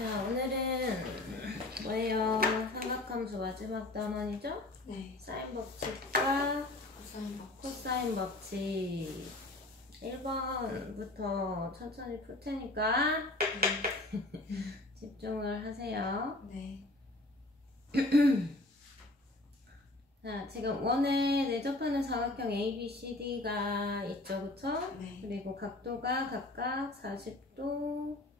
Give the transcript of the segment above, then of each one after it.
자, 오늘은 뭐예요? 삼각함수 마지막 단원이죠? 네. 사인 법칙과 코사인 법칙. 코사인 법칙 1번부터 천천히 풀 테니까 집중을 하세요. 네. 자, 지금 원에 내접하는 사각형 ABCD가 있죠, 그쵸? 네. 그리고 각도가 각각 40도,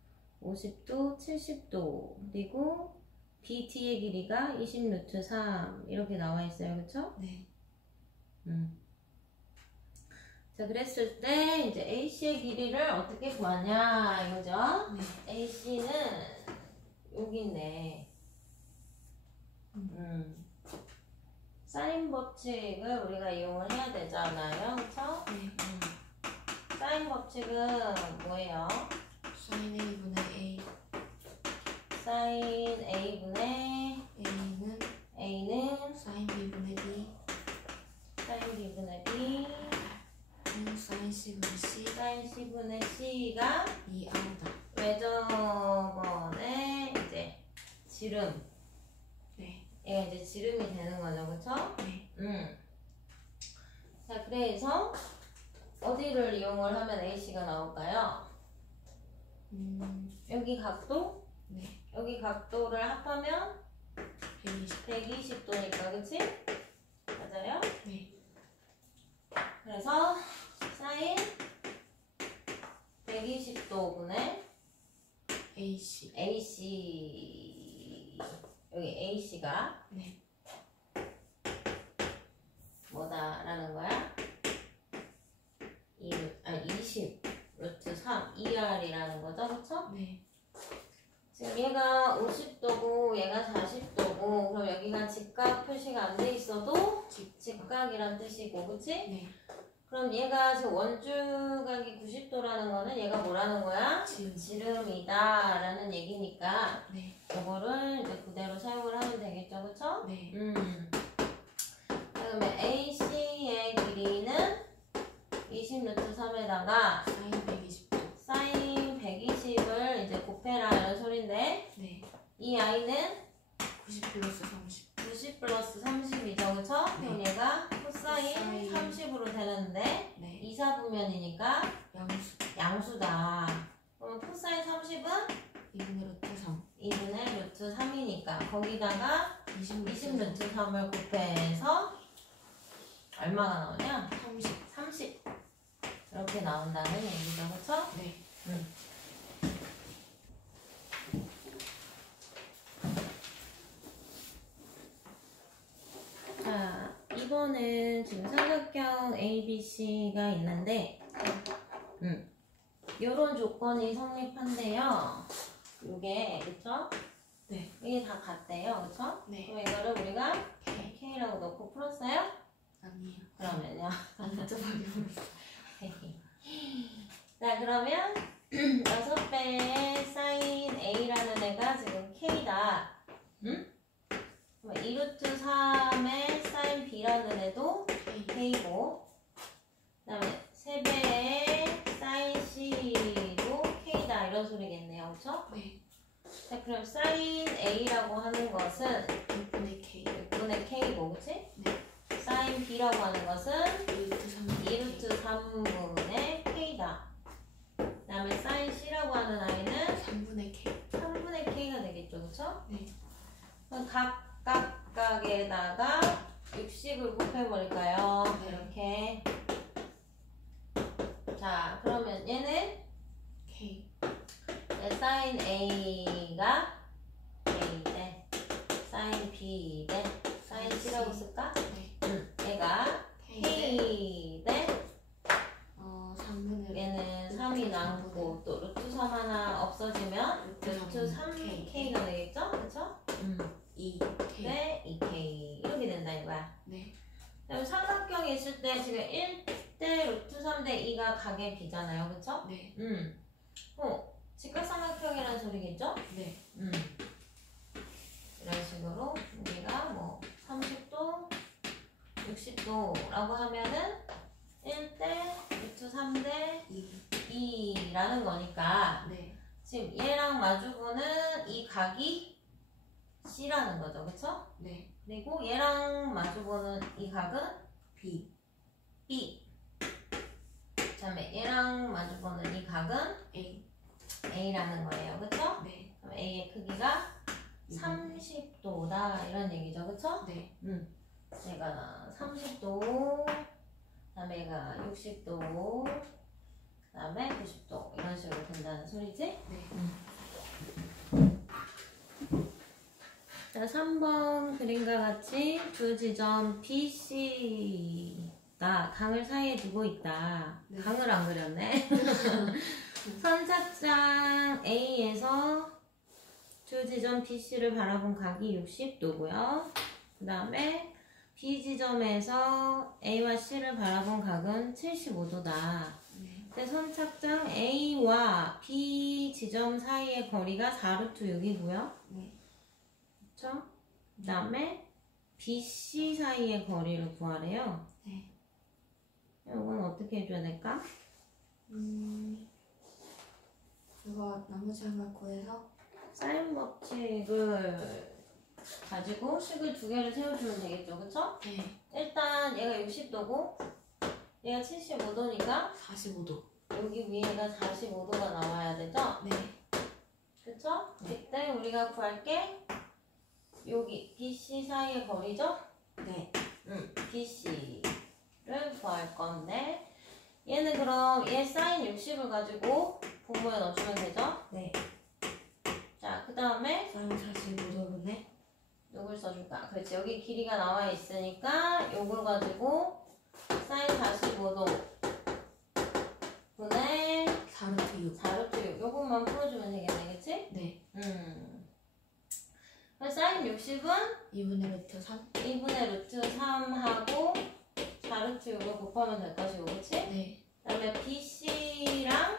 50도, 70도, 그리고 BT의 길이가 20루트 3 이렇게 나와 있어요, 그쵸? 네. 자, 그랬을 때 이제 AC의 길이를 어떻게 구하냐 이거죠? 네. AC는 여기 있네. 사인 법칙을 우리가 이용을 해야 되잖아요, 그쵸? 네. 사인 법칙은 뭐예요? 사인 A분의 A. 사인 A분의 A는 사인 B분의 B. 사인 B분의 B 사인 C분의 C. 사인 C분의 C가 2R다. 외접원의 이제 지름. 네. 얘가 이제 지름이 되는 거죠, 그쵸? 네. 자, 그래서 어디를 이용을 하면 AC가 나올까요? 여기 각도? 네. 여기 각도를 합하면 120. 120도니까, 그치? 맞아요? 네. 그래서 사인 120도분의 AC. AC 여기 AC가 네. 뭐다라는 거야? 20 루트 3 2R이라는 거죠, 그쵸? 네. 지금 얘가 50도고 얘가 40도고 그럼 여기가 직각 표시가 안 돼 있어도 직각이란 뜻이고, 그치? 네. 그럼 얘가 지금 원주각이 90도라는 거는 얘가 뭐라는 거야? 지름. 지름이다 라는 얘기니까 네. 이거를 이제 그대로 사용을 하면 되겠죠, 그쵸? 네. 그러면 AC의 길이는 20루트 3에다가 사인 120도. 사인 120을 이제 곱해라 이런 소린데 네. 이 아이는 90 플러스 30. 90 플러스 30이죠, 그쵸? 네. 그럼 얘가 코사인 코사인 30으로 되는데 네. 이사분면이니까 양수. 양수다. 그럼 코사인 30은 2분의 루트 3. 2분의 루트 3이니까 거기다가 20 20루트 3을 곱해서 얼마가 나오냐? 30 이렇게 나온다는 얘기죠, 그쵸? 네. 자, 이번엔 지금 삼각형 ABC가 있는데 요런 조건이 성립한대요. 요게, 그쵸? 네. 이게 다 같대요, 그쵸? 네. 그럼 이거를 우리가 K. K라고 넣고 풀었어요? 아니에요. 그러면요. 복잡하게 풀었어. 자, 그러면 6배의 사인 A라는 애가 지금 K다. 응? 2루트 3의 사인 B라는 애도 K고, 그 다음에 3배의 사인 C도 K다. 이런 소리겠네요. 그쵸? 네. 자, 그럼 사인 A라고 하는 것은 6분의 K. 6분의 K고, 그치? 네. 사인 B라고 하는 것은 2루트 3. 2루트 3분의 K다. 그 다음에 사인 C라고 하는 아이는 3분의 K. 3분의 K가 되겠죠, 그쵸? 네. 그럼 각각에다가 60을 곱해버릴까요? 네. 이렇게. 자, 그러면 얘는 K. 사인 A가 A대, 사인 B 대, 사인 C라고 쓸까? 네. 얘가 K 대, 3분의 얘는 3이 남고 또 루트 3 하나 없어지면 루트 3K가 되겠죠? 그쵸? 2K. 네, 2K 이렇게 된다 이거야. 네. 그럼 삼각형이 있을 때 지금 1대 루트 3대 2가 각의 비잖아요, 그쵸? 네. 직각삼각형이라는 소리겠죠? 네. 이런 식으로 우리가 뭐 30도, 60도라고 하면은 1대 루트 3대 2라는 거니까 네. 지금 얘랑 마주보는 이 각이 C라는 거죠, 그쵸? 네. 그리고 얘랑 마주보는 이 각은 B. B. 그 다음에 얘랑 마주보는 이 각은 A. A라는 거예요, 그쵸? 네. 그럼 A의 크기가 30도다 이런 얘기죠, 그쵸? 네. 얘가 30도, 그 다음에 얘가 60도, 그 다음에 90도 이런 식으로 된다는 소리지? 네. 자, 3번 그림과 같이 두 지점 B, C가 강을 사이에 두고 있다. 네. 강을 안 그렸네. 선착장 A에서 두 지점 B, C를 바라본 각이 60도고요. 그 다음에 B 지점에서 A와 C를 바라본 각은 75도다. 네. 근데 선착장 A와 B 지점 사이의 거리가 4루트 6이고요. 네. 그쵸? 그 다음에 BC 사이의 거리를 구하래요. 네. 이건 어떻게 해줘야 될까? 그거 나머지 하나 구해서 사인 법칙을 가지고 식을 두 개를 세워주면 되겠죠, 그쵸? 네. 일단 얘가 60도고 얘가 75도니까 45도. 여기 위에가 45도가 나와야 되죠? 네. 그쵸? 네. 그때 우리가 구할 게 여기 BC 사이의 거리죠? 네. BC를 구할 건데 얘는 그럼 얘 사인 60을 가지고 분모에 넣어주면 되죠? 네. 자, 그 다음에 사인 45도분에 누굴 써줄까? 그렇지, 여기 길이가 나와 있으니까 요걸 가지고 사인 45도 분의 4루트 6. 4루트 6 요것만 풀어주면 되겠네, 그치? 네. 그럼 사인 60은 2분의 루트 3. 2분의 루트 3하고 4루트 6을 곱하면 될 것이고, 그치? 네. 그 다음에 BC랑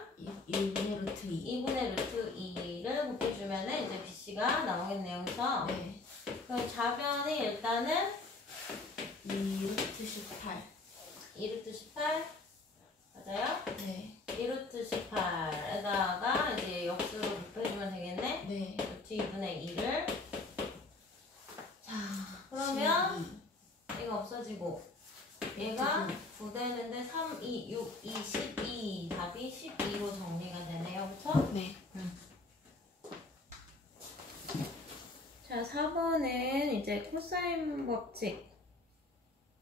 2분의 루트 2. 2분의 루트 2를 곱해주면 이제 BC가 나오겠네요, 그쵸? 네. 그럼 좌변이 일단은 2루트 18. 2루트 18 맞아요? 네. 2루트 18에다가 이제 역수로 곱해주면 되겠네? 네. 루트 2분의 2를 자, 그러면 얘가 없어지고 얘가 네. 9되는데 3, 2, 6, 2, 12 답이 12로 정리가 되네요, 그쵸? 네. 자, 4번은 이제 코사인 법칙,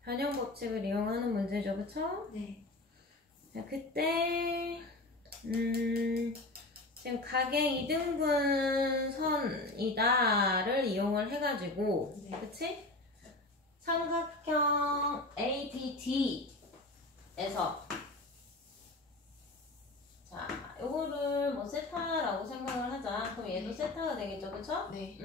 변형 법칙을 이용하는 문제죠, 그쵸? 네. 자, 그때 지금 각의 이등분선이다를 이용을 해가지고 네. 그치? 삼각형 ADT에서 자, 요거를 뭐 세타라고 생각을 하자. 그럼 얘도 세타가 되겠죠, 그쵸? 네.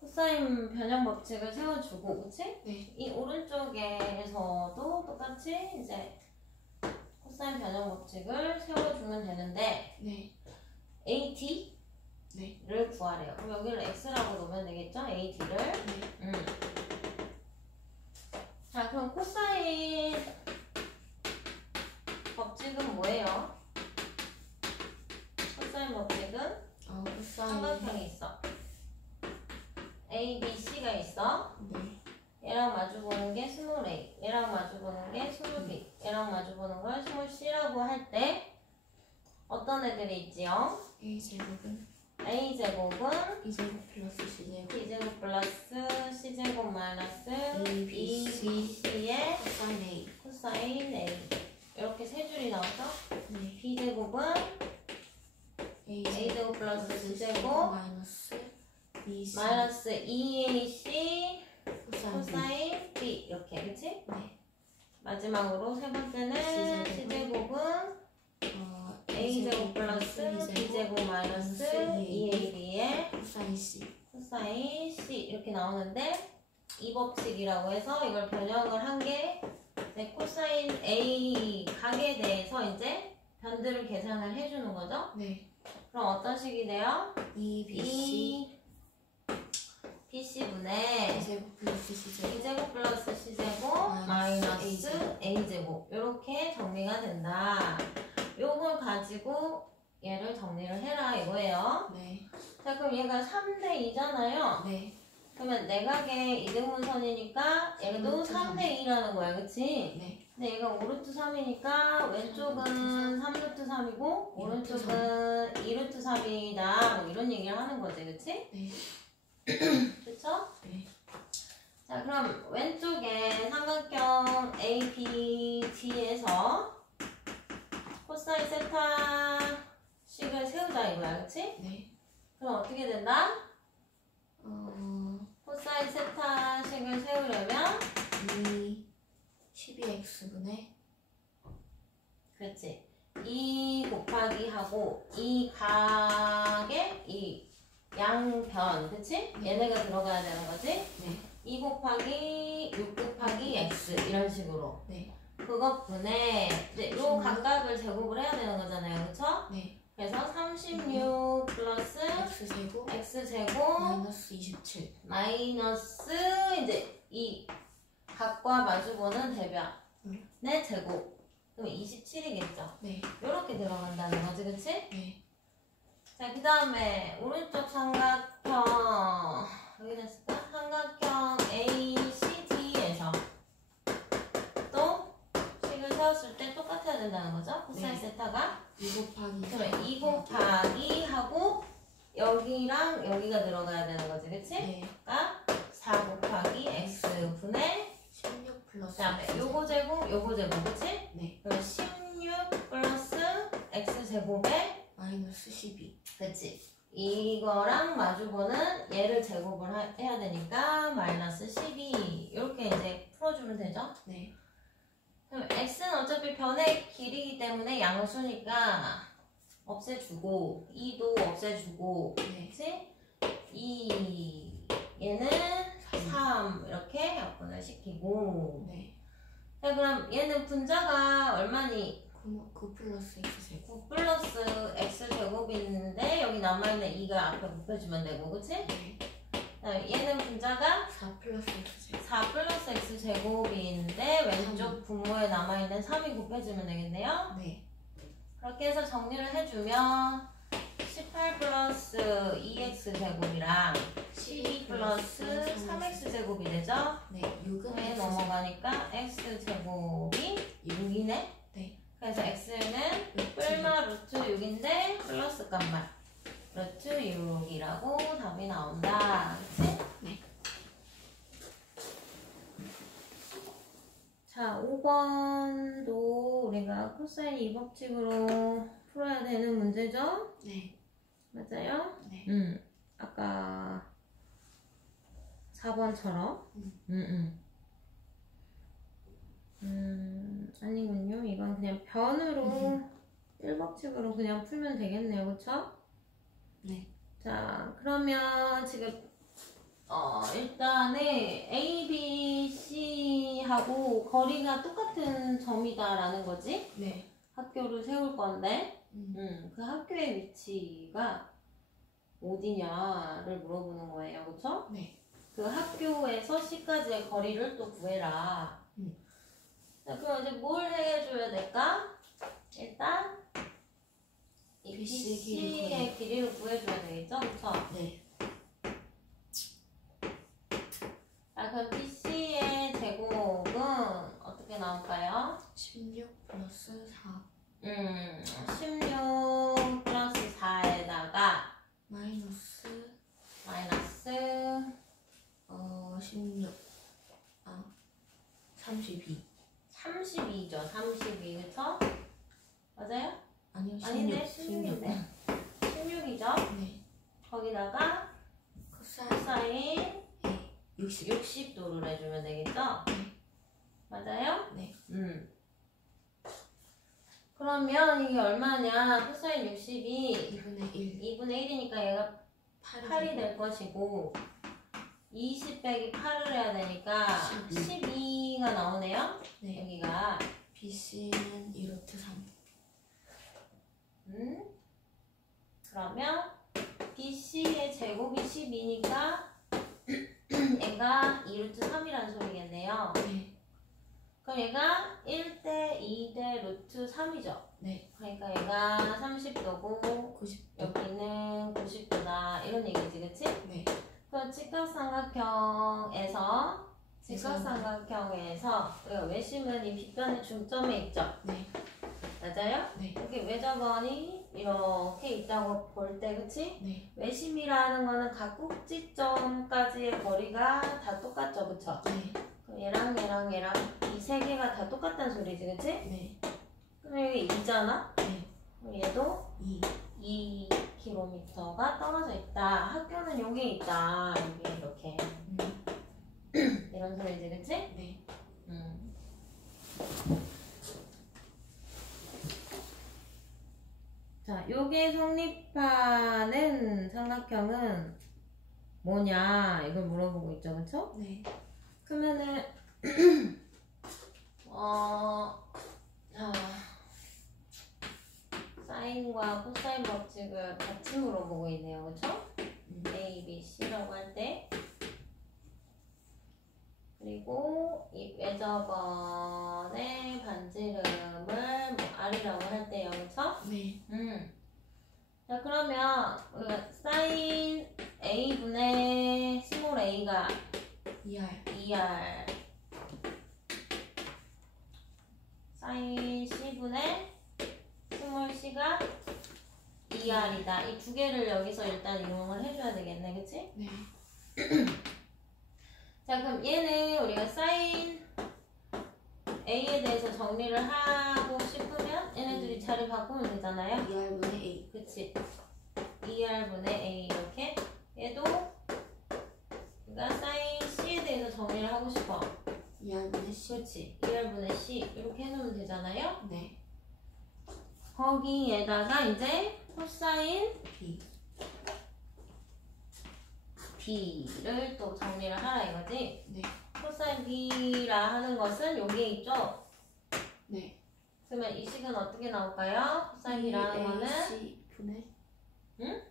코사인 변형 법칙을 세워주고, 그치? 네. 이 오른쪽에서도 똑같이 이제 코사인 변형 법칙을 세워주면 되는데 네. AT를 네. 구하래요. 그럼 여기를 X라고 놓으면 되겠죠? AT를. 네. 자, 그럼 코사인 법칙은 뭐예요? 코사인 법칙은 코사인. 삼각형이 있어. A, B, C가 있어. 네. 얘랑 마주보는 게 스몰 a, 얘랑 마주보는 게 스몰 b, 얘랑 마주보는 걸 스몰 c라고 할 때 어떤 애들이 있지요? A제곱은 a제곱은 2제곱 플러스 C제곱. b제곱 플러스 c제곱 마이너스 A, B, C. BC의 코사인 A. 코사인 a 이렇게 세 줄이 나오죠? 네. b제곱은 a제곱 플러스 c제곱 마이너스 BC. 마이너스 2ac 코사인 B. 코사인 b 이렇게, 그치? 네. 마지막으로 세 번째는 c제곱은 a제곱 플러스 b제곱 마이너스 2ab의 코사인 C. 코사인 c 이렇게 나오는데 이 법칙이라고 해서 이걸 변형을 한 게 코사인 a 각에 대해서 이제 변들을 계산을 해주는 거죠. 네. 그럼 어떤 식이 돼요? BC. bc분의 A제곱 플러스 C제곱. b제곱 플러스 c제곱 마이너스 a제곱 이렇게 정리가 된다. 요걸 가지고 얘를 정리를 해라 이거예요. 네. 자, 그럼 얘가 3대 2잖아요. 네. 그러면 내각의 이등분선이니까 얘도 3대 2라는 거야, 그치? 네. 근데 얘가 5루트 3이니까 왼쪽은 3루트 3이고 오른쪽은 2루트 3이다. 뭐 이런 얘기를 하는 거지, 그치? 네. 그쵸? 네. 자, 그럼 왼쪽에 삼각형 ABD에서 코사인 세타 식을 세우자 이거야, 그치? 네. 그럼 어떻게 된다? 어, 코사인 세타 식을 세우려면 12x분의 그렇지. 2 곱하기 하고 이 각의 이 양변, 그치? 얘네가 들어가야 되는 거지? 네. 2 곱하기 6 곱하기 x 이런 식으로. 네. 그것분에 이제 요 각각을 제곱을 해야 되는 거잖아요, 그쵸? 네. 그래서 36 플러스 x제곱 x제곱 마이너스 27. 마이너스 이제 이 각과 마주보는 대변의 제곱. 그럼 27이겠죠? 네. 이렇게 들어간다는 거지, 그치? 네. 자, 그 다음에 오른쪽 삼각형 여기 됐을까? 삼각형 ACD에서 또 식을 세웠을 때 똑같아야 된다는 거죠? 코사인 네. 세타가 2 곱하기 그러면 2 곱하기 하고 여기랑 여기가 들어가야 되는 거지, 그치? 네. 그러니까 4 곱하기 x분의 16 플러스 그 다음에 x제곱. 요거 제곱, 그치? 네. 그럼 16 플러스 x제곱에 마이너스 12. 그치? 이거랑 마주보는 얘를 제곱을 해야 되니까 마이너스 12 이렇게 이제 풀어주면 되죠? 네. 그럼 x는 어차피 변의 길이기 때문에 양수니까 없애주고 2도 없애주고 네. 그치? 2 얘는 3 이렇게 약분을 시키고 네. 자 그럼 얘는 분자가 얼마니? 9 플러스 x제곱. 9 플러스 x제곱이 있는데 여기 남아있는 2가 앞에 곱해주면 되고 그치? 네. 그다음에 얘는 분자가 4 플러스 x제곱. 4 플러스 x제곱이 있는데 왼쪽 분모에 남아있는 3이 곱해주면 되겠네요. 네. 그렇게 해서 정리를 해주면 18 플러스 2x제곱이랑 12 플러스 3x제곱이 되죠? 네. 6은 에 x제곱. 넘어가니까 x제곱이 6이네? 네. 그래서 x는 뿔마 루트 6인데 플러스 값만 루트 6이라고 답이 나온다. 그치? 네. 자, 5번도 우리가 코사인 2법칙으로 풀어야 되는 문제죠? 네. 맞아요? 네. 아까 4번처럼. 아니군요. 이건 그냥 변으로 1법칙으로 그냥 풀면 되겠네요. 그쵸? 네. 자, 그러면 지금 일단은 A, B, C하고 거리가 똑같은 점이다라는 거지? 네. 학교를 세울 건데 그 학교의 위치가 어디냐를 물어보는 거예요. 그쵸? 네. 그 학교에서 C까지의 거리를 또 구해라. 자, 그럼 이제 뭘 해줘야 될까? 일단 이 BC의 길이를 구해줘야 되겠죠? 그쵸? 네. 자, 그럼 BC의 제곱은 어떻게 나올까요? 16 플러스 4 16 플러스 4에다가 마이너스 16 32. 32죠. 32, 그쵸? 맞아요? 아니요. 16. 아닌데 16인데 16이죠? 네. 거기다가 코사인 사인 60. 60도를 해주면 되겠죠? 네. 맞아요? 네. 그러면 이게 얼마냐? 코사인 60이 2분의 1. 2분의 1이니까 얘가 8이 될 것이고 20 빼기 8을 해야 되니까 12가 나오네요. 네. 여기가 BC는 2루트 3. 그러면 BC의 제곱이 12니까 얘가 2루트 3이라는 소리겠네요. 네. 그럼 얘가 1대 2대 루트 3이죠. 네. 그러니까 얘가 30도고 90도. 여기는 90도다 이런 얘기지, 그치? 네. 그럼 직각삼각형에서 우리가 외심은 이 빗변의 중점에 있죠? 네. 맞아요? 네. 여기 외접원이 이렇게 있다고 볼 때, 그치? 네. 외심이라는 거는 각 꼭지점까지의 거리가 다 똑같죠, 그쵸? 네. 그럼 얘랑 이 세 개가 다 똑같다는 소리지, 그치? 네. 그럼 여기 2잖아? 네. 그럼 얘도 2. 2km가 떨어져 있다. 학교는 여기 있다. 여기 이렇게. 이런 소리지, 그치? 네. 자, 요게 성립하는 삼각형은 뭐냐 이걸 물어보고 있죠, 그쵸? 네. 그러면은 자, 사인과 코사인 법칙을 같이 물어보고 있네요, 그쵸? A, B, C라고 할 때. 그리고 이 외접원의 반지름을 뭐 R이라고 할 때요, 그쵸? 네. 자, 그러면 우리가 사인 A분의 스몰 a가 2R. 2R, 사인 C분의 스몰 c가 2R이다. 이 두 개를 여기서 일단 이용을 해줘야 되겠네, 그치? 네. 자, 그럼 얘는 우리가 사인 A에 대해서 정리를 하고 싶으면 얘네들이 자리 바꾸면 되잖아요? 2R분의 A. 그치? 2R분의 A 이렇게. 얘도 그러니까 사인 C에 대해서 정리를 하고 싶어. 2R분의 C. 그렇지. 2R분의 C 이렇게 해놓으면 되잖아요? 네. 거기에다가 이제 코사인 B. B를 또 정리를 하라 이거지? 네. 코사인 B라 하는 것은 여기에 있죠? 네. 그러면 이 식은 어떻게 나올까요? 코사인 B라 하는 거는 2AC분의 응?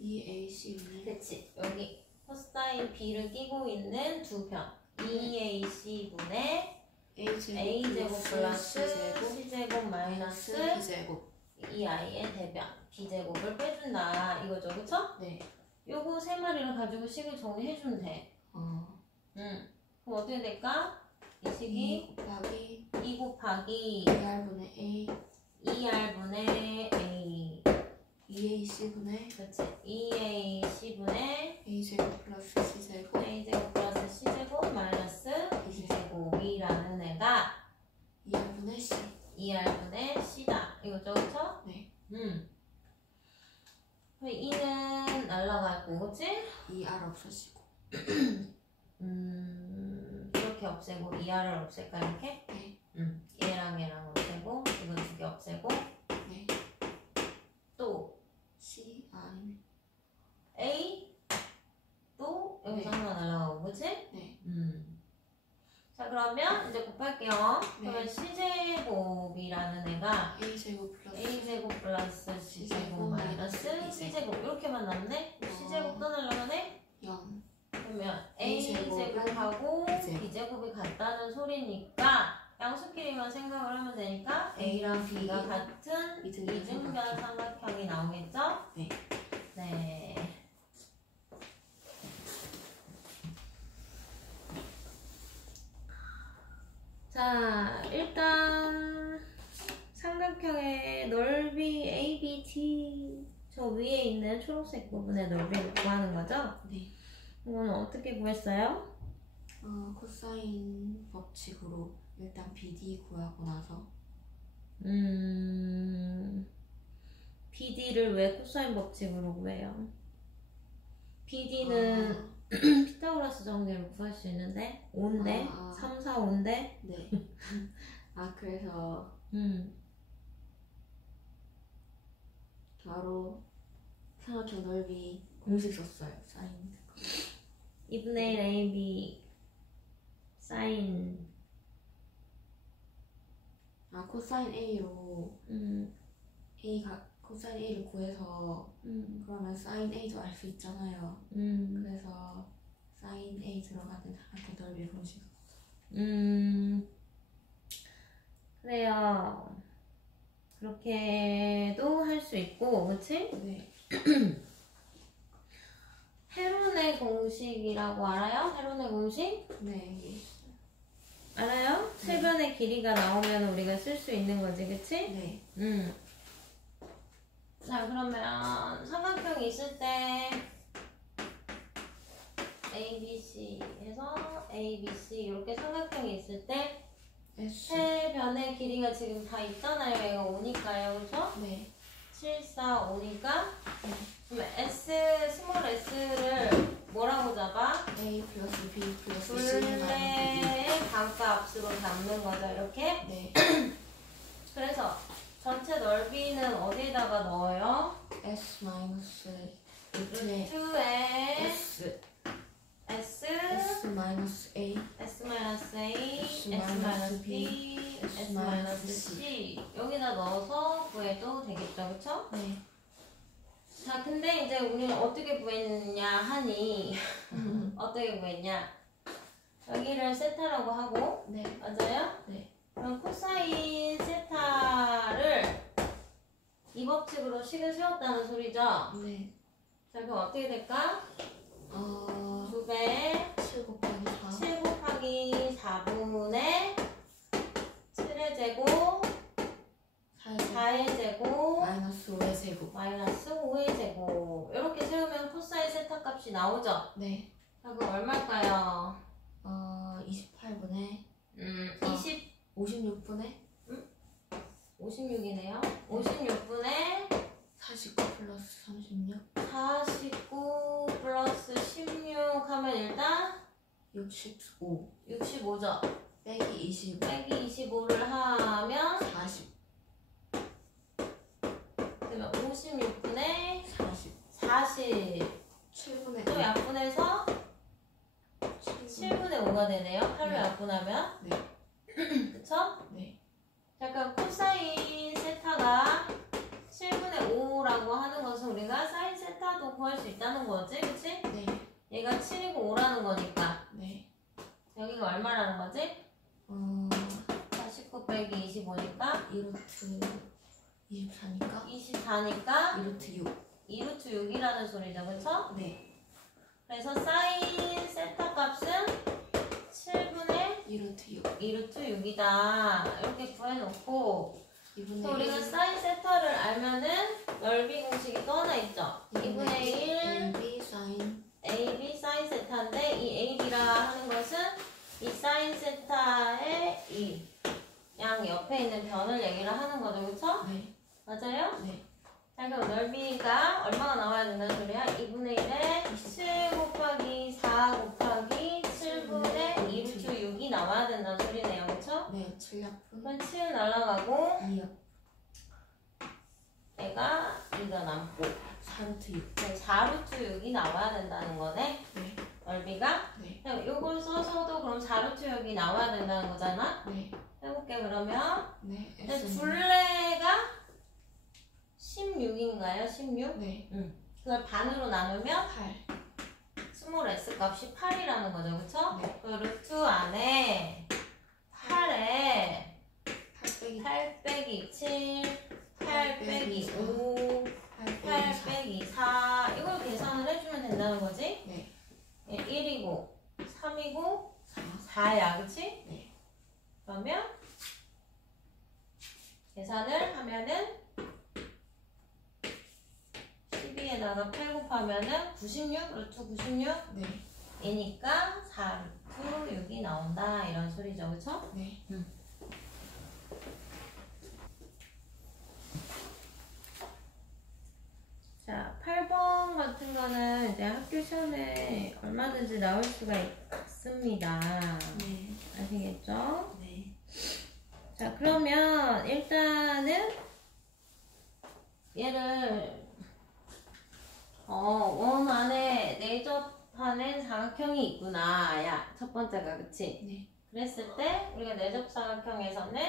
2AC분의 그치. 여기 코사인 B를 끼고 있는 두 편 2AC분의 A제곱 플러스 C제곱 마이너스 B제곱. 이 아이의 대변 B제곱을 빼준다 이거죠, 그쵸? 네. 요거 세 마리를 가지고 식을 정리해주면 돼. 그럼 그럼 어떻게 될까? 이 식이 2 곱하기 2R분의 A. 2R분의 A 2AC분의 그렇지. 2AC분의 A제곱 플러스 C제곱. A제곱 플러스 C제곱 마이너스 B제곱이라는 애가 2R분의 C. 2R분의 C다 이거죠, 그쵸? 네. 그럼 2는 날라가고, 그치? 2R 없어지고. 이렇게 없애고 2R을 없앨까 이렇게? 네. 얘랑 없애고 이거 두 개 없애고 네. 또 C, R이네. A 또 여기서 네. 하나 날라가고, 그치? 네. 자, 그러면 이제 곱할게요. 네. 그러면 C제곱이라는 애가 A제곱 플러스 A제곱 플러스 C제곱 마이너스 C제곱 이렇게만 남네? C제곱 또 날라가네? 0. 그러면 A제곱 A제곱하고 B제곱. B제곱이 같다는 소리니까 양수끼리만 생각을 하면 되니까 A랑 B가 같은 이등변 삼각형이 나오겠죠? 네. 네. 자, 일단 삼각형의 넓이 ABT 저 위에 있는 초록색 부분의 넓이를 구하는 거죠? 네. 이거는 어떻게 구했어요? 코사인 법칙으로 일단 BD 구하고 나서 BD를 왜 코사인 법칙으로 구해요? BD는 피타고라스 정리로 구할 수 있는데 5인데 3, 4, 5인데 네. 그래서 바로 삼각형 넓이 공식 썼어요. 사인. 2분의 1 AB 사인 코사인 A로 코사인 A를 구해서 그러면 사인 A도 알 수 있잖아요. 그래서 사인 A 들어가는 삼각형 넓이 공식 썼어요. 그래요. 그렇게도 할 수 있고, 그치? 네. 헤론의 공식이라고 알아요? 헤론의 공식? 네. 알아요? 세변의 길이가 나오면 우리가 쓸 수 있는 거지, 그치? 네. 자, 그러면 삼각형이 있을 때 ABC 해서 ABC 이렇게 삼각형이 있을 때 세 변의 길이가 지금 다 있잖아요. 얘가 5니까요. 그죠? 네. 7, 4, 5니까 네. 그럼 스몰 s를 뭐라고 잡아? A 플러스 B 플러스 C 둘레의 반값으로 잡는 거죠. 이렇게. 네. 그래서 전체 넓이는 어디에다가 넣어요? S 마이너스 루트에 S S 마이너스 A S 마이너스 A, S S 마이너스 마이너스 B, S S 마이너스 C 여기다 넣어서 구해도 되겠죠, 그쵸? 네. 자, 근데 이제 우리는 어떻게 구했냐 하니 어떻게 구했냐? 여기를 세타라고 하고 네. 맞아요? 네. 그럼 코사인 세타를 이 법칙으로 식을 세웠다는 소리죠? 네. 자, 그럼 어떻게 될까? 2배 7 곱하기 4 7 곱하기 4분의 7의 제곱 4의 제곱 마이너스 5의 제곱 마이너스 5의 제곱 이렇게 세우면 코사인 세타 값이 나오죠? 네. 자, 그럼 얼마일까요? 28분의 56분의 56이네요. 56분의 49 플러스 36 49 플러스 16 하면 일단 65 65죠. 빼기 25 빼기 25를 하면 40 그러면 56분의 40 40 7분의 또 약분해서 7분의 5가 되네요. 8로 네. 약분하면 네. 그쵸? 네. 잠깐 코사인 세타가 7분의 5라고 하는 것은 우리가 사인 세타도 구할 수 있다는 거지, 그치? 네. 얘가 7이고 5라는 거니까 네. 여기가 얼마라는 거지? 49 빼기 25니까 2루트 24니까 24니까 2루트 6 2루트 6이라는 소리죠, 그쵸? 네. 그래서 사인 세타 값은 7분의 2루트 6 2루트 6이다 이렇게 구해놓고 2분의 또 우리가 1 사인 세타를 알면은 넓이 공식이 또 하나 있죠. 2분의 1 AB 사인 AB 사인 세타인데 이 AB라 하는 것은 이 사인 세타의 이 양 옆에 있는 변을 얘기를 하는 거죠, 그쵸? 네. 맞아요? 네. 자, 그럼 넓이가 얼마가 나와야 된다는 소리야? 2분의 1에 7 곱하기 4 곱하기 7분의 2루트 6이 나와야 된다는 소리네요, 그쵸? 네. 7약분 그럼 7 날라가고 2약 얘가 2가 남고 4루트 6 4루트 6이 나와야 된다는 거네. 네. 넓이가. 네. 그럼 이걸 써서도 그럼 4루트 6이 나와야 된다는 거잖아. 네. 해볼게 그러면. 네. 근데 S는 둘레가 16인가요? 16? 네. 그걸 반으로 나누면 8 스몰 s 값이 8이라는 거죠, 그쵸? 네. 그 루트 안에 8에 8 빼기 7, 8 빼기 5, 8 빼기 4 이걸 계산을 해주면 된다는 거지? 네. 1이고 3이고 4 4야, 그치? 네. 그러면 계산을 하면은 12에다가 8 곱하면은 96, 루트 96 네. 이니까 4루트 6이 나온다 이런 소리죠, 그쵸? 네. 자, 8번 같은 거는 이제 학교 시험에 얼마든지 나올 수가 있습니다. 네. 아시겠죠? 네. 자, 그러면 일단은 얘를 원 안에 내접하는 사각형이 있구나. 야, 첫 번째가 그치? 네. 그랬을 때 우리가 내접 사각형에서는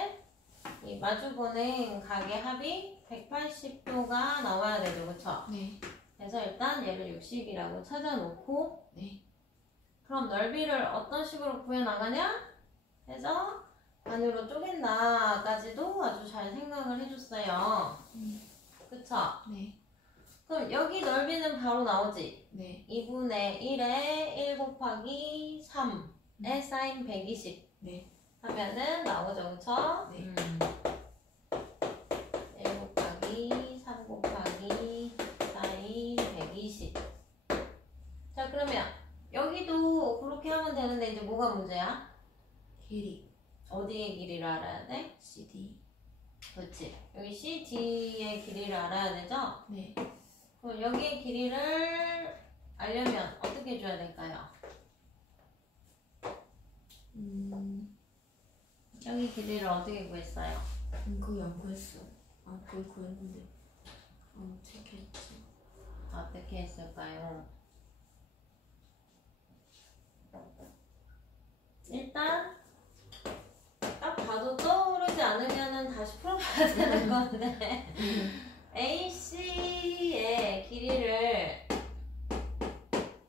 이 마주보는 각의 합이 180도가 나와야 되죠, 그쵸? 네. 그래서 일단 얘를 60이라고 찾아놓고 네. 그럼 넓이를 어떤 식으로 구해나가냐? 해서 반으로 쪼갠다까지도 아주 잘 생각을 해줬어요. 그쵸? 네. 그럼 여기 넓이는 바로 나오지? 네. 2분의 1에 1 곱하기 3에 사인 120 네. 하면은 나오죠, 그쵸? 네. 1 곱하기 3 곱하기 사인 120. 자, 그러면 여기도 그렇게 하면 되는데 이제 뭐가 문제야? 길이. 어디의 길이를 알아야 돼? CD. 그렇지. 여기 CD의 길이를 알아야 되죠? 네. 그럼 여기의 길이를 알려면 어떻게 해줘야 될까요? 여기 길이를 어떻게 구했어요? 그거 안 구했어. 아, 그걸 구했는데. 어떻게 했지? 어떻게 했을까요? 일단 딱 봐도 떠오르지 않으면은 다시 풀어봐야 되는 건데 AC의 길이를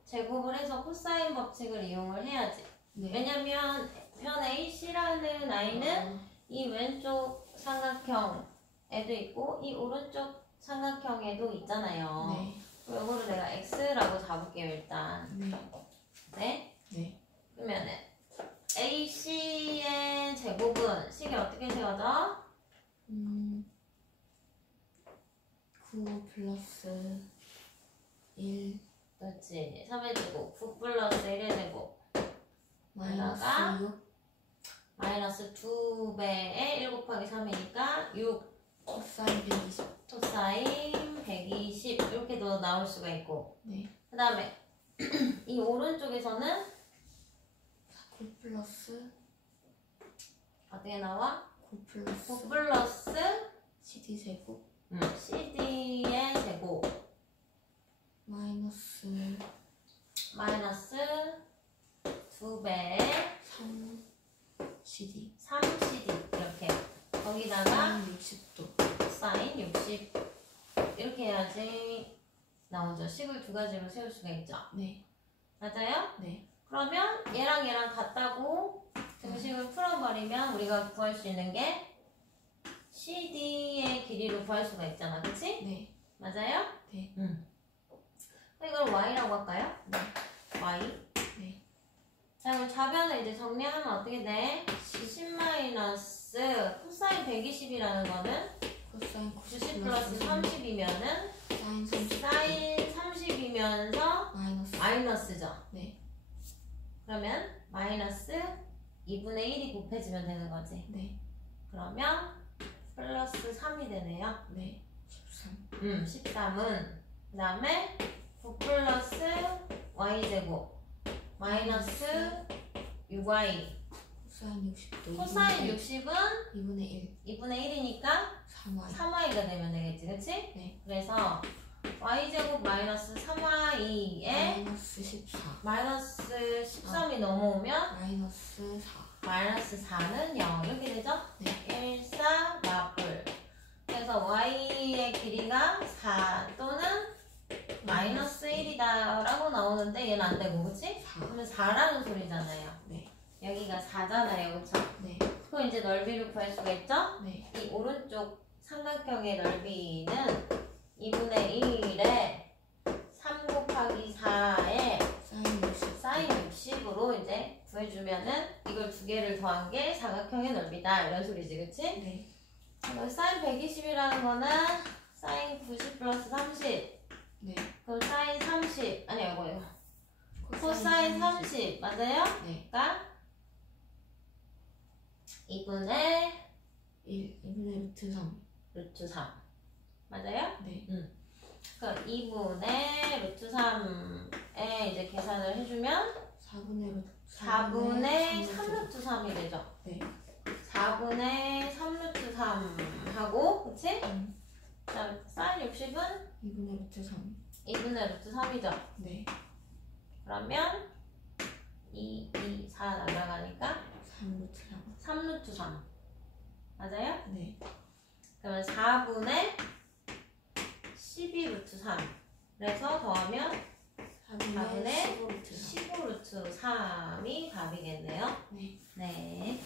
제곱을 해서 코사인 법칙을 이용을 해야지. 네. 왜냐면 편 AC라는 라인은 이 왼쪽 삼각형에도 있고 이 오른쪽 삼각형에도 있잖아요. 네. 이거를 내가 X라고 잡을게요, 일단. 네. 네? 네. 그러면은 AC의 제곱은 식이 어떻게 세워져? 9 플러스 1 그렇지. 3의 제곱, 9 플러스 1의 제곱 마이너스 6 마이너스 2배에 1 곱하기 3이니까 6 코사인 120. 코사인 120 이렇게도 나올 수가 있고. 네. 그 다음에 이 오른쪽에서는 9 플러스 어떻게 나와? 9 플러스 9 플러스 CD 제곱 CD의 제곱 마이너스 2배에 3 CD 3CD 이렇게 거기다가 60도 사인 60 이렇게 해야지 나오죠. 식을 두 가지로 세울 수가 있죠. 네. 맞아요? 네. 그러면 얘랑 같다고 등식을 풀어버리면 우리가 구할 수 있는 게 CD의 길이로 구할 수가 있잖아. 그치? 네. 맞아요? 네. 그럼 이걸 Y라고 할까요? 네. Y. 네. 자, 그럼 좌변을 이제 정리하면 어떻게 돼? 10 마이너스 코사인 120이라는 거는 코사인 90 플러스 30이면은 사인 30. 사인 30이면서 마이너스. 마이너스죠. 네. 그러면 마이너스 2분의 1이 곱해지면 되는 거지. 네. 그러면 플러스 3이 되네요. 네. 13. 13은 그 다음에 9 플러스 y제곱 마이너스 6y 코사인 60도. 코사인 60은 2분의 1. 2분의 1이니까 3y. 3y가 되면 되겠지, 그치? 네. 그래서 y제곱 마이너스 3y에 마이너스 14. 마이너스 13이 넘어오면 마이너스 4. 마이너스 4는 0 이렇게 되죠? 네. 1, 4, 마플. 그래서 y의 길이가 4 또는 마이너스 1이다 라고 나오는데 얘는 안 되고, 그치? 4. 그러면 4라는 소리잖아요. 네. 여기가 4잖아요, 그쵸? 네. 그럼 이제 넓이를 구할 수가 있죠? 네. 이 오른쪽 삼각형의 넓이는 2분의 1에 3 곱하기 4에 사인 60. 사인 60으로 이제 구해주면은 이걸 두 개를 더한 게 사각형의 넓이다 이런 소리지, 그치? 네. 여기 사인 120이라는 거는 사인 90 플러스 30 네. 그럼 사인 30 아니 이거 코사인 30 맞아요? 네. 그러니까 2분의 1. 2분의 루트 3. 루트 3 맞아요? 네. 그럼 2분의 루트 3에 이제 계산을 해주면 4분의 루트 4분의 3 루트 3이 되죠? 네. 4분의 3 루트 3 하고 그치? 그다음 사인 60은 2분의 루트 3. 2분의 루트 3이죠? 네. 그러면 2, 4 날아가니까 3 루트 3. 3 루트 3 맞아요? 네. 그러면 4분의 12 루트 3 그래서 더하면 4분의 15 루트 3. 15 루트 3이 답이겠네요. 네. 네.